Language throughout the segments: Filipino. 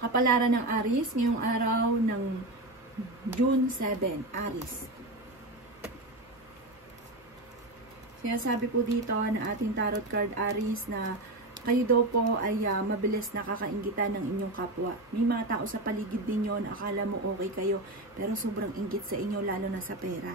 Kapalaran ng Aries ngayong araw ng June 7, Aries. Sinasabi po dito na ating tarot card Aries na kayo daw po ay mabilis nakakainggitan ng inyong kapwa. May mga tao sa paligid ninyo na akala mo okay kayo pero sobrang inggit sa inyo lalo na sa pera.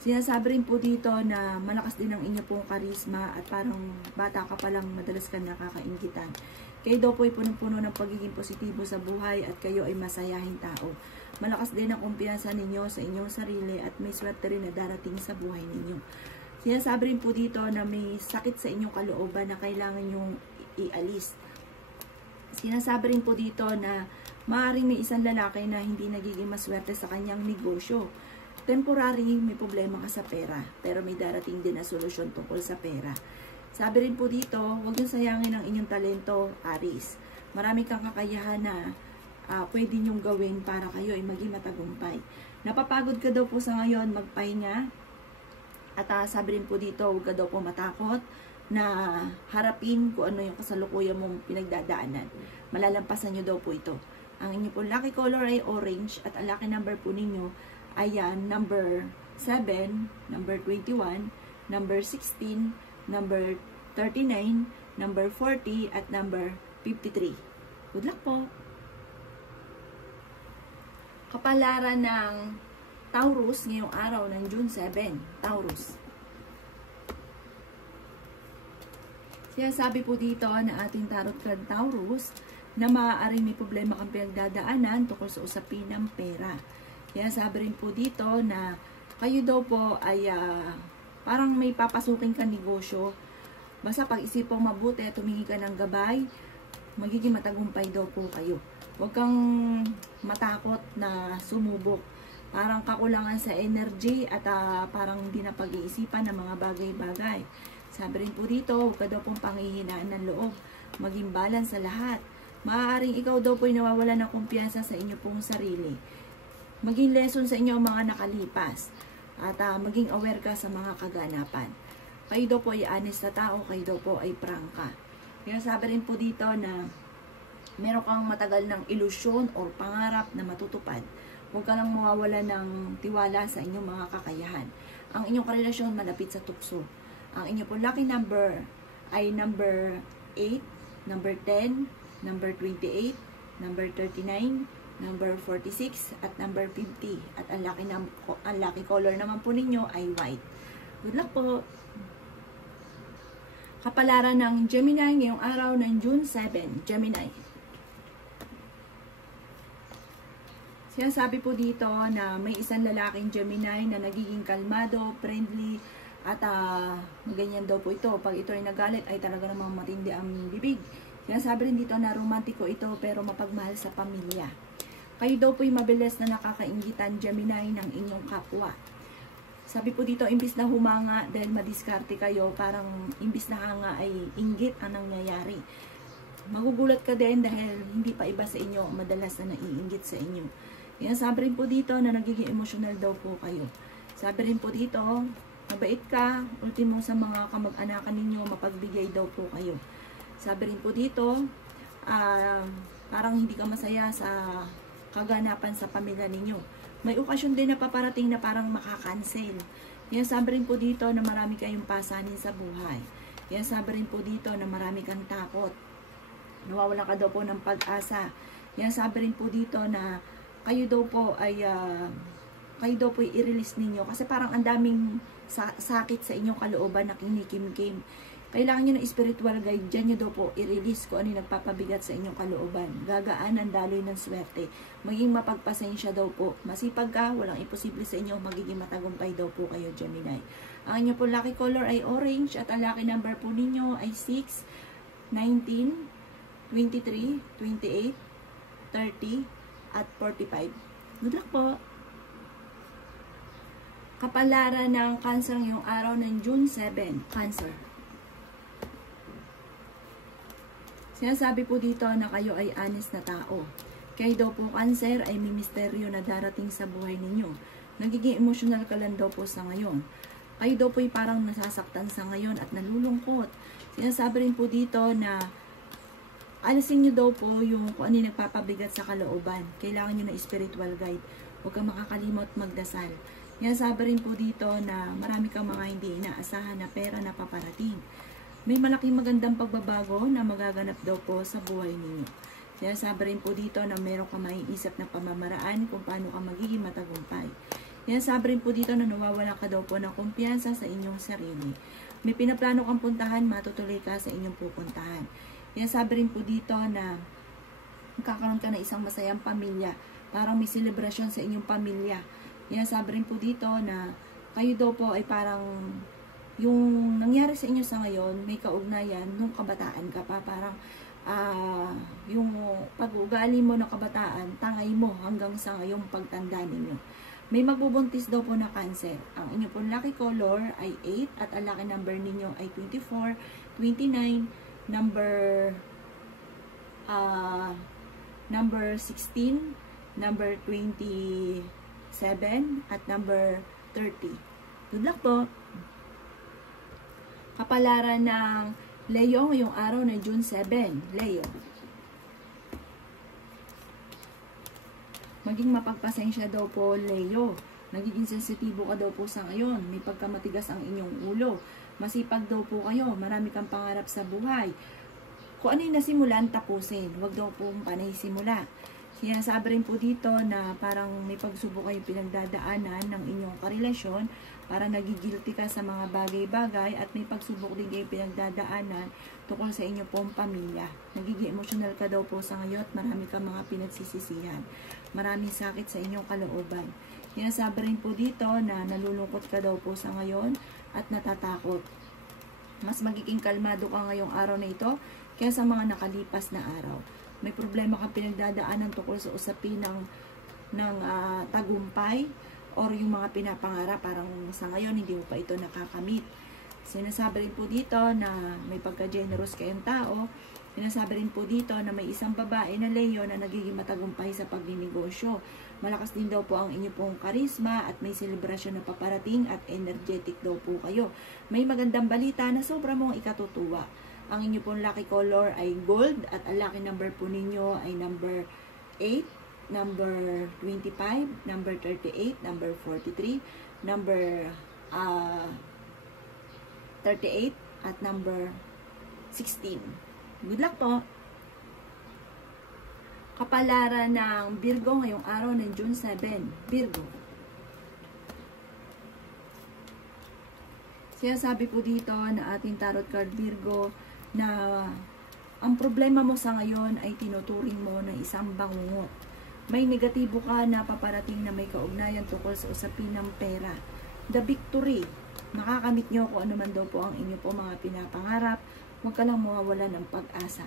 Sinasabi rin po dito na malakas din ang inyo pong karisma at parang bata ka palang madalas ka nakakainggitan. Kayo daw po ay punong-puno ng pagiging positibo sa buhay at kayo ay masayahin tao. Malakas din ang kumpiyansa ninyo sa inyong sarili at may swerte rin na darating sa buhay ninyo. Sinasabi rin po dito na may sakit sa inyong kalooban na kailangan nyong ialis. Sinasabi rin po dito na maaaring may isang lalaki na hindi nagiging maswerte sa kanyang negosyo. Temporary, may problema ka sa pera, pero may darating din na solusyon tungkol sa pera. Sabi rin po dito, huwag yung sayangin ang inyong talento, Aries. Marami kang kakayahan na pwede nyong gawin para kayo ay maging matagumpay. Napapagod ka daw po sa ngayon, magpahinga. At sabi rin po dito, huwag ka daw po matakot na harapin kung ano yung kasalukuyan mong pinagdadaanan. Malalampasan nyo daw po ito. Ang inyo po lucky color ay orange at ang lucky number po ninyo ay number 7, number 21, number 16, number 39, number 40, at number 53. Good luck po! Kapalaran ng Taurus ngayong araw ng June 7. Taurus. Sinasabi po dito na ating tarot card Taurus na maaaring may problema kang pinagdadaanan tungkol sa usapin ng pera. Sinasabi rin po dito na kayo daw po ay parang may papasukin ka negosyo. Basta pag-isip mo mabuti, tumingin ka ng gabay, magiging matagumpay daw po kayo. Huwag kang matakot na sumubok. Parang kakulangan sa energy at parang hindi na pag-iisipan ng mga bagay-bagay. Sabi rin po dito, huwag ka daw pong panghihinaan ng loob. Maging balance sa lahat. Maaaring ikaw daw po ay nawawala ng kumpiyansa sa inyo pong sarili. Maging lesson sa inyo ang mga nakalipas. At maging aware ka sa mga kaganapan. Kayo daw po ay honest na tao, kayo daw po ay prangka. Kaya sabi rin po dito na meron kang matagal ng ilusyon o pangarap na matutupad. Huwag ka lang mawawala ng tiwala sa inyong mga kakayahan. Ang inyong karelasyon malapit sa tukso. Ang inyong po lucky number ay number 8, number 10, number 28, number 39, number 46, at number 50. At ang lucky color naman po ninyo ay white. Good luck po! Kapalaran ng Gemini ngayong araw ng June 7. Gemini. Sinasabi po dito na may isang lalaking Gemini na nagiging kalmado, friendly, at ganyan daw po ito. Pag ito ay nagalit ay talaga namang matindi ang bibig. Sinasabi rin dito na romantiko ito pero mapagmahal sa pamilya. Kayo daw po ay mabilis na nakakainggitan Gemini ng inyong kapwa. Sabi po dito, imbis na humanga dahil madiskarte kayo, parang imbis na hanga ay inggit ang nangyayari. Magugulat ka din dahil hindi pa iba sa inyo madalas na naiinggit sa inyo. Kaya sabi rin po dito na nagiging emotional daw po kayo. Sabi rin po dito, mabait ka, ultimo sa mga kamag-anakan ninyo, mapagbigay daw po kayo. Sabi rin po dito, parang hindi ka masaya sa kaganapan sa pamilya ninyo. May okasyon din na paparating na parang makakancel. Kaya sabi rin po dito na marami kayong pasanin sa buhay. Kaya sabi rin po dito na marami kang takot. Nawawala ka daw po ng pag-asa. Kaya sabi rin po dito na kayo daw po ay i-release ninyo. Kasi parang ang daming sakit sa inyong kalooban na kinikim-kim. Kailangan nyo ng spiritual guide. Diyan nyo daw po i-release kung ano yung nagpapabigat sa inyong kalooban. Gagaan ang daloy ng swerte. Maging mapagpasensya daw po. Masipag ka, walang imposible sa inyo. Magiging matagumpay daw po kayo, Gemini. Ang inyo po lucky color ay orange. At ang lucky number po ninyo ay 6, 19, 23, 28, 30, at 45. Good luck po! Kapalaran ng Cancer ngayong araw ng June 7. Cancer. Sinasabi po dito na kayo ay honest na tao. Kayo daw po Cancer ay may misteryo na darating sa buhay ninyo. Nagiging emotional ka lang daw po sa ngayon. Kayo daw po ay parang nasasaktan sa ngayon at nalulungkot. Sinasabi rin po dito na Alisin nyo daw po yung kung ano yung nagpapabigat sa kalooban. Kailangan nyo ng spiritual guide. Huwag kang makakalimot magdasal. Yan, sabi rin po dito na marami kang mga hindi inaasahan na pera na paparating. May malaking magandang pagbabago na magaganap daw po sa buhay ninyo. Kaya sabi rin po dito na meron ka maiisip na pamamaraan kung paano ka magiging matagumpay. Yan, sabi rin po dito na nawawala ka daw po ng kumpiyansa sa inyong sarili. May pinaplano kang puntahan, matutuloy ka sa inyong pupuntahan. Yan, sabi rin po dito na magkakaroon ka ng isang masayang pamilya. Parang may selebrasyon sa inyong pamilya. Yan, sabi rin po dito na kayo daw po ay parang yung nangyari sa inyo sa ngayon, may kaugnayan nung kabataan ka pa. Parang yung pag-ugali mo ng kabataan, tangay mo hanggang sa ngayong pagtanda ninyo. May magbubuntis daw po na Cancer. Ang inyo pong lucky color ay 8 at ang lucky number ninyo ay 24, 29, number 16, number 27, at number 30. Good luck po! Kapalaran ng Leo ngayong araw na June 7. Leo. Maging mapagpasensya daw po, Leo. Nagiging sensitibo ka daw po sa ngayon. May pagkamatigas ang inyong ulo. Masipag daw po kayo. Marami kang pangarap sa buhay. Kung ano yung nasimulan, tapusin. Huwag daw po panay simula. Sinasabi rin po dito na parang may pagsubok kayong pinagdadaanan ng inyong karelasyon, para nagigilty ka sa mga bagay-bagay at may pagsubok din kayo pinagdadaanan tungkol sa inyo pong pamilya. Nagiging emotional ka daw po sa ngayon at marami kang mga pinagsisisihan. Maraming sakit sa inyong kalooban. Sinasabi rin po dito na nalulungkot ka daw po sa ngayon at natatakot. Mas magiging kalmado ka ngayong araw na ito kaya sa mga nakalipas na araw. May problema kang pinagdadaanan tungkol sa usapin ng tagumpay or yung mga pinapangarap, parang sa ngayon hindi mo pa ito nakakamit. Sinasabi rin po dito na may pagka-generous kayong tao. Sinasabi rin po dito na may isang babae na Leo na nagiging matagumpay sa pagninegosyo. Malakas din daw po ang inyo pong karisma at may selebrasyon na paparating at energetic daw po kayo. May magandang balita na sobra mong ikatutuwa. Ang inyo pong lucky color ay gold at ang lucky number po ninyo ay number 8, number 25, number 38, number 43, number 38, at number 16. Good luck po! Kapalaran ng Virgo ngayong araw ng June 7. Virgo. Sinasabi po dito na ating tarot card Virgo na ang problema mo sa ngayon ay tinuturing mo ng isang bangungot. May negatibo ka na paparating na may kaugnayan tungkol sa usapin ng pera. The victory. Makakamit nyo kung ano man daw po ang inyo po mga pinapangarap. Huwag ka lang mawawala ng pag-asa.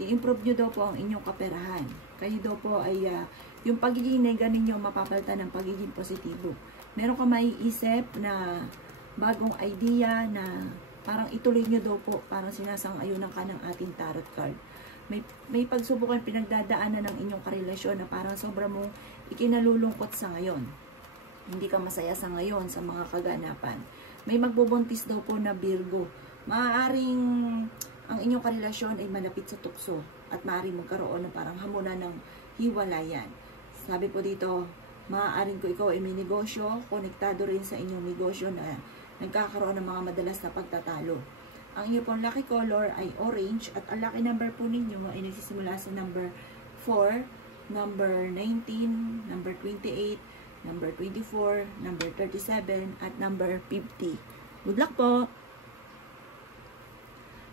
I-improve nyo daw po ang inyong kaperahan. Kayo daw po ay yung pagiging nega ninyo mapapalitan ng pagiging positibo. Meron ka maiisip na bagong idea na parang ituloy nyo daw po, parang sinasang-ayunan ka ng ating tarot card. May pagsubok ang pinagdadaanan ng inyong karelasyon na parang sobra mong ikinalulungkot sa ngayon. Hindi ka masaya sa ngayon sa mga kaganapan. May magbubuntis daw po na Virgo. Maaaring ang inyong karelasyon ay malapit sa tukso at maaaring magkaroon ng parang hamunan ng hiwalayan. Sabi po dito, maaaring kung ikaw ay may negosyo, konektado rin sa inyong negosyo na nagkakaroon ng mga madalas na pagtatalo. Ang inyo pong lucky color ay orange at ang lucky number po ninyo ay nagsisimula sa number 4, number 19, number 28, number 24, number 37, at number 50. Good luck po!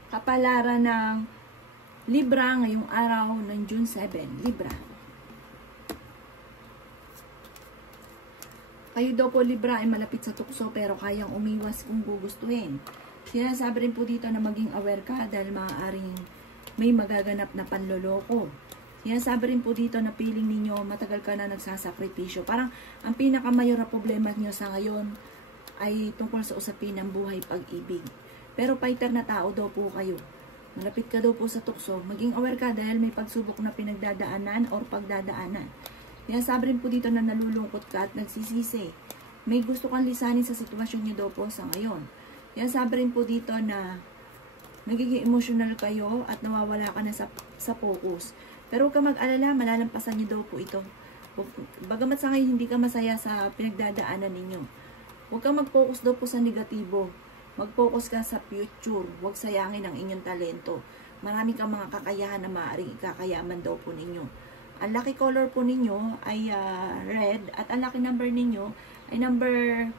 Kapalaran ng Libra ngayong araw ng June 7. Libra. Kayo daw po Libra ay malapit sa tukso pero kayang umiwas kung gugustuhin. Sinasabi rin po dito na maging aware ka dahil maaaring may magaganap na panloloko. Sinasabi rin po dito na feeling ninyo matagal ka na nagsasakripisyo. Parang ang pinakamayor na problema niyo sa ngayon ay tungkol sa usapin ng buhay pag-ibig. Pero fighter na tao daw po kayo. Malapit ka daw po sa tukso. Maging aware ka dahil may pagsubok na pinagdadaanan or pagdadaanan. Sinasabi rin po dito na nalulungkot ka at nagsisisi. May gusto kang lisanin sa sitwasyon niyo daw po sa ngayon. Sinasabi rin po dito na nagiging emotional kayo at nawawala ka na sa focus. Pero huwag ka mag-alala, malalampasan niyo daw po ito. Bagamat sa ngayon hindi ka masaya sa pinagdadaanan ninyo, huwag kang mag-focus daw po sa negatibo. Mag-focus ka sa future. Huwag sayangin ang inyong talento. Marami kang mga kakayahan na maaaring ikakayaman daw po ninyo. Ang lucky color po ninyo ay red at ang lucky number ninyo ay number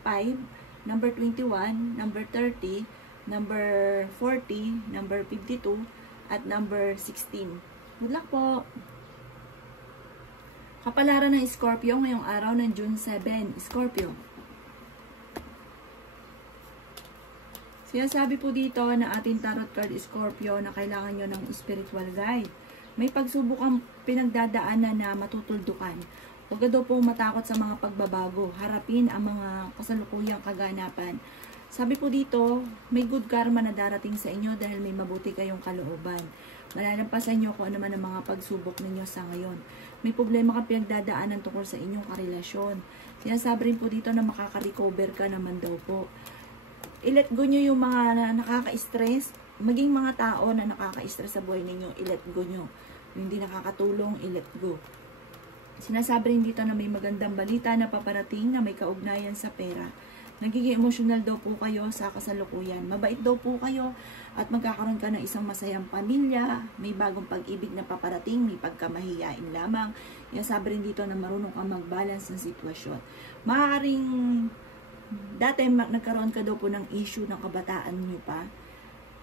5, number 21, number 30, number 40, number 52, at number 16. Good luck po! Kapalaran ng Scorpio ngayong araw ng June 7. Scorpio. Sinasabi po dito na ating tarot card Scorpio na kailangan nyo ng spiritual guide. May pagsubok ang pinagdadaanan na matutuldukan. Huwag daw po matakot sa mga pagbabago. Harapin ang mga kasalukuyang kaganapan. Sabi po dito, may good karma na darating sa inyo dahil may mabuti kayong kalooban. Malalampasan nyo kung ano man ang mga pagsubok ninyo sa ngayon. May problema kang pinagdadaanan tungkol sa inyong karelasyon. Sinasabi rin po dito na makaka-recover ka naman daw po. I-let go nyo yung mga nakaka-stress. Maging mga tao na nakaka-stress sa buhay ninyo, i-let go nyo. Yung hindi nakakatulong, i-let go. Sinasabi rin dito na may magandang balita na paparating na may kaugnayan sa pera. Nagiging emotional daw po kayo sa kasalukuyan. Mabait daw po kayo at magkakaroon ka ng isang masayang pamilya. May bagong pag-ibig na paparating, may pagkamahiyain lamang. Sinasabi rin dito na marunong kang mag-balance ng sitwasyon. Maaaring dati nagkaroon ka daw po ng issue ng kabataan nyo pa.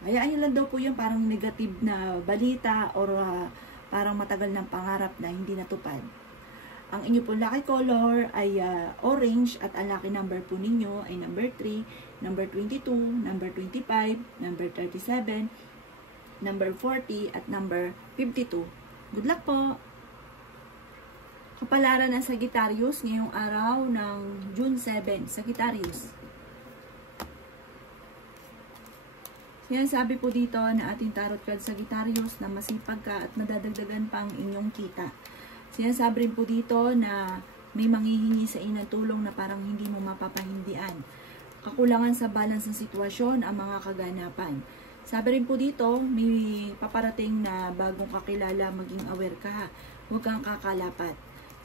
Hayaan nyo lang daw po yung parang negative na balita or parang matagal ng pangarap na hindi natupad. Ang inyo po lucky color ay orange at ang lucky number po ninyo ay number 3, number 22, number 25, number 37, number 40 at number 52. Good luck po! Kapalaran ng Sagittarius ngayong araw ng June 7. Sagittarius. Sinasabi po dito na ating tarot card Sagittarius na masipag ka at madadagdagan pang inyong kita. Sinasabi rin po dito na may manghihingi sa inyo ng tulong na parang hindi mo mapapahindian. Kakulangan sa balance ng sitwasyon ang mga kaganapan. Sabi rin po dito, may paparating na bagong kakilala, maging aware ka ha. Huwag kang kakalapat.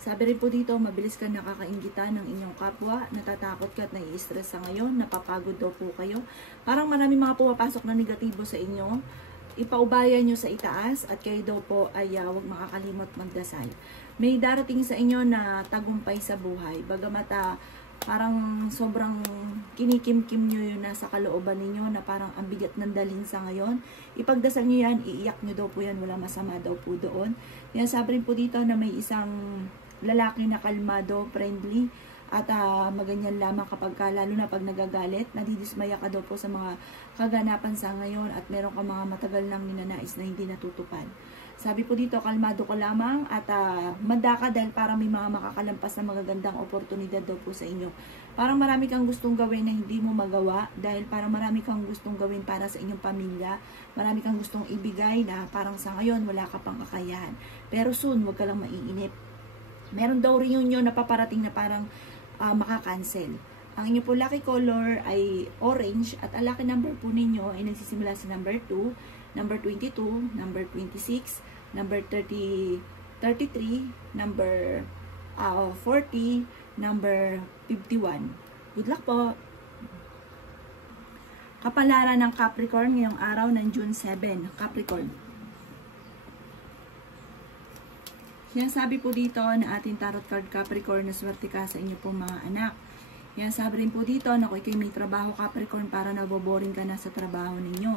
Sabi rin po dito, mabilis ka nakakaingitan ng inyong kapwa, natatakot ka at nai-stress sa ngayon, napapagod daw po kayo. Parang marami mga pumapasok na negatibo sa inyo. Ipaubayan nyo sa itaas at kayo daw po ay huwag makakalimot magdasal. May darating sa inyo na tagumpay sa buhay. Bagamat parang sobrang kinikim-kim nyo yun nasa kalooban ninyo na parang ang bigat ng dalhin sa ngayon. Ipagdasal nyo yan, iiyak nyo daw po yan, wala masama daw po doon. Sabi rin po dito na may isang lalaki na kalmado, friendly, at maganyan lamang kapag lalo na pag nagagalit, nadidismaya ka daw po sa mga kaganapan sa ngayon at meron ka mga matagal nang ninanais na hindi natutupad. Sabi po dito, kalmado ka lamang at manda ka dahil parang may mga makakalampas na magagandang oportunidad daw po sa inyo. Parang marami kang gustong gawin na hindi mo magawa dahil parang marami kang gustong gawin para sa inyong pamilya. Marami kang gustong ibigay na parang sa ngayon wala ka pang kakayahan. Pero soon, huwag ka lang maiinip. Meron daw reunion na paparating na parang makakancel. Ang inyo po lucky color ay orange at ang lucky number po ninyo ay nagsisimula sa number 2, number 22, number 26, number 33, number 40, number 51. Good luck po! Kapalaran ng Capricorn ngayong araw ng June 7. Capricorn. Sabi po dito na ating tarot card Capricorn na swerte ka sa inyo pong mga anak. Sabi rin po dito na kung kayo may trabaho Capricorn para naboboring ka na sa trabaho ninyo.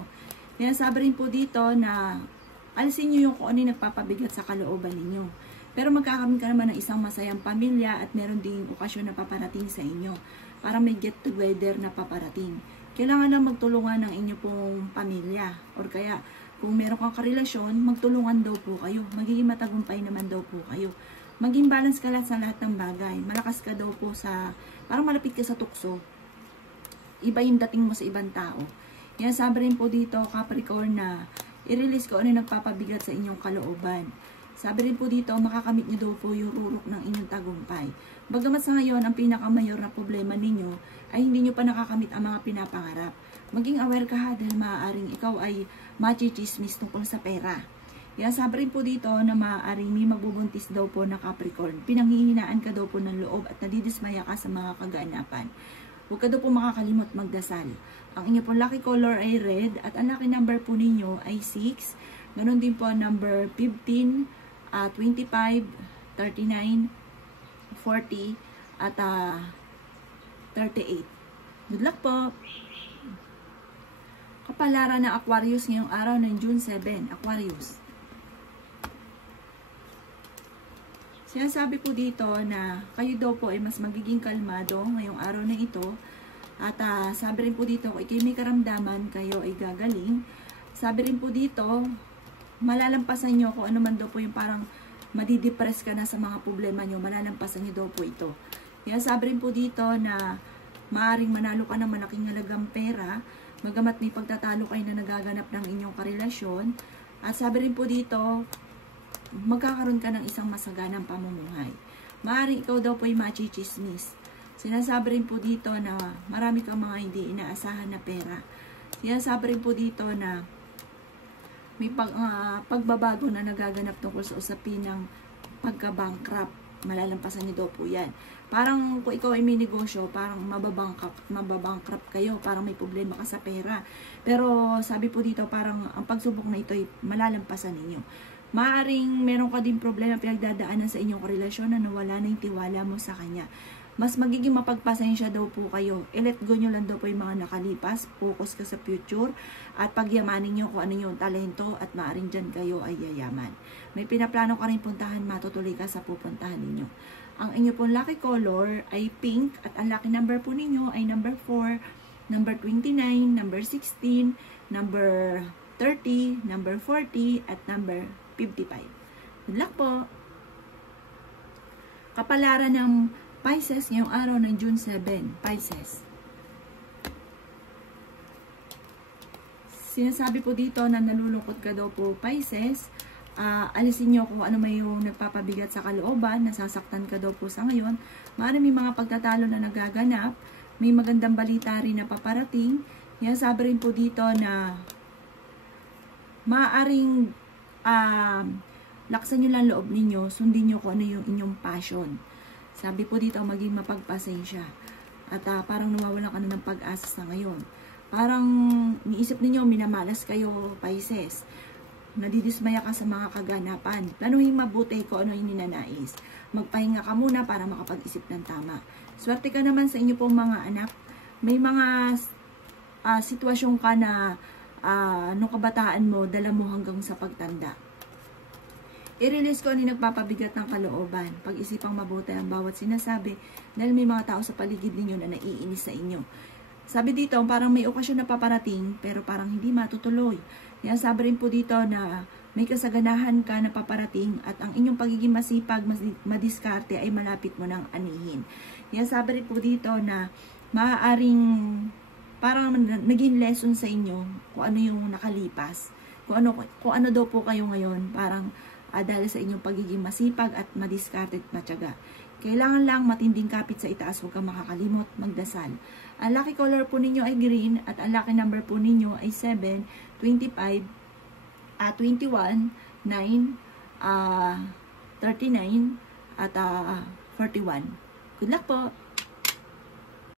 Sabi rin po dito na alisin nyo yung kung ano yung nagpapabigat sa kalooban ninyo. Pero magkakaroon ka naman ng isang masayang pamilya at meron ding okasyon na paparating sa inyo. Para may get together na paparating. Kailangan lang magtulungan ng inyo pong pamilya. Or kaya, kung meron kang karelasyon, magtulungan daw po kayo. Magiging matagumpay naman daw po kayo. Maging balance ka lang sa lahat ng bagay. Malakas ka daw po sa, parang malapit ka sa tukso. Iba yung dating mo sa ibang tao. Sabi rin po dito, Capricorn, na i-release ko ano yung nagpapabigat sa inyong kalooban. Sabi rin po dito, makakamit nyo daw po yung rurok ng inyong tagumpay. Bagamat sa ngayon, ang pinakamayor na problema ninyo ay hindi nyo pa nakakamit ang mga pinapangarap. Maging aware ka ha, dahil maaaring ikaw ay machichismis tungkol sa pera. Kaya sabi rin po dito na maaaring may magbubuntis daw po na Capricorn. Pinanghihinaan ka daw po ng loob at nadidismaya ka sa mga kaganapan. Huwag ka daw po makakalimot magdasal. Ang inyo po lucky color ay red at ang lucky number po ninyo ay 6. Ganon din po number 15, 25, 39, 40 at 38. Good luck po! Kapalaran ng Aquarius ngayong araw ng June 7. Aquarius. Sinasabi po dito na kayo daw po ay mas magiging kalmado ngayong araw na ito. At sabi rin po dito, kung kayo may karamdaman, kayo ay gagaling. Sabi rin po dito, malalampasan nyo kung ano man daw po yung parang madidepress ka na sa mga problema nyo, malalampasan nyo daw po ito. Kaya sabi rin po dito na maaring manalo ka ng malaking halagang pera, magamat may pagtatalo kayo na nagaganap ng inyong karelasyon. At sabi rin po dito, magkakaroon ka ng isang masaganang pamumuhay. Maaring ikaw daw po ay machichismis. Sinasabi rin po dito na marami kang mga hindi inaasahan na pera. Sinasabi rin po dito na may pagbabago na nagaganap tungkol sa usapin ng pagka-bankrupt. Malalampasan niyo daw po yan. Parang kung ikaw ay may negosyo, parang mababankrupt kayo, parang may problema ka sa pera. Pero sabi po dito, parang ang pagsubok na ito ay malalampasan ninyo. Maaring meron ka din problema pinagdadaanan sa inyong relasyon na nawala na yung tiwala mo sa kanya. Mas magiging mapagpasensya daw po kayo. I-let go nyo lang daw po yung mga nakalipas. Focus ka sa future. At pagyamanin nyo kung ano yung talento at maaring dyan kayo ay yayaman. May pinaplano ka rin puntahan, matutuloy ka sa pupuntahan ninyo. Ang inyo pong lucky color ay pink at ang lucky number po ninyo ay number 4, number 29, number 16, number 30, number 40, at number 55. Good luck po! Kapalaran ng Pisces ngayong araw ng June 7. Pisces. Sinasabi po dito na nalulungkot ka daw po, Pisces. Alisin nyo kung ano may yung nagpapabigat sa kalooban, nasasaktan ka daw po sa ngayon. Maaaring may mga pagtatalo na nagaganap, may magandang balita rin na paparating. Sinasabi rin po dito na maaaring laksan nyo lang loob ninyo, sundin nyo kung ano yung inyong passion. Sabi po dito, maging mapagpasensya. At parang nawawalan ka na ng pag-asa sa ngayon. Parang niisip ninyo, minamalas kayo, Pisces. Nadidismaya ka sa mga kaganapan. Planuhin mabuti kung ano yung ninanais. Magpahinga ka muna para makapag-isip ng tama. Swerte ka naman sa inyo pong mga anak. May mga sitwasyon ka na nung kabataan mo, dala mo hanggang sa pagtanda. I-release ko ano yung nagpapabigat ng kalooban. Pag-isipang mabuti ang bawat sinasabi dahil may mga tao sa paligid ninyo na naiinis sa inyo. Sabi dito, parang may okasyon na paparating pero parang hindi matutuloy. Kaya sabi rin po dito na may kasaganahan ka na paparating at ang inyong pagiging masipag, madiskarte ay malapit mo ng anihin. Kaya sabi rin po dito na maaaring parang naging lesson sa inyo kung ano yung nakalipas. Kung ano daw po kayo ngayon, parang dahil sa inyong pagiging masipag at madiskarte at matyaga. Kailangan lang matinding kapit sa itaas, huwag kang makakalimot, magdasal. Ang lucky color po ninyo ay green at ang lucky number po ninyo ay 7, 25, 21, 9, 39, at 41. Good luck po!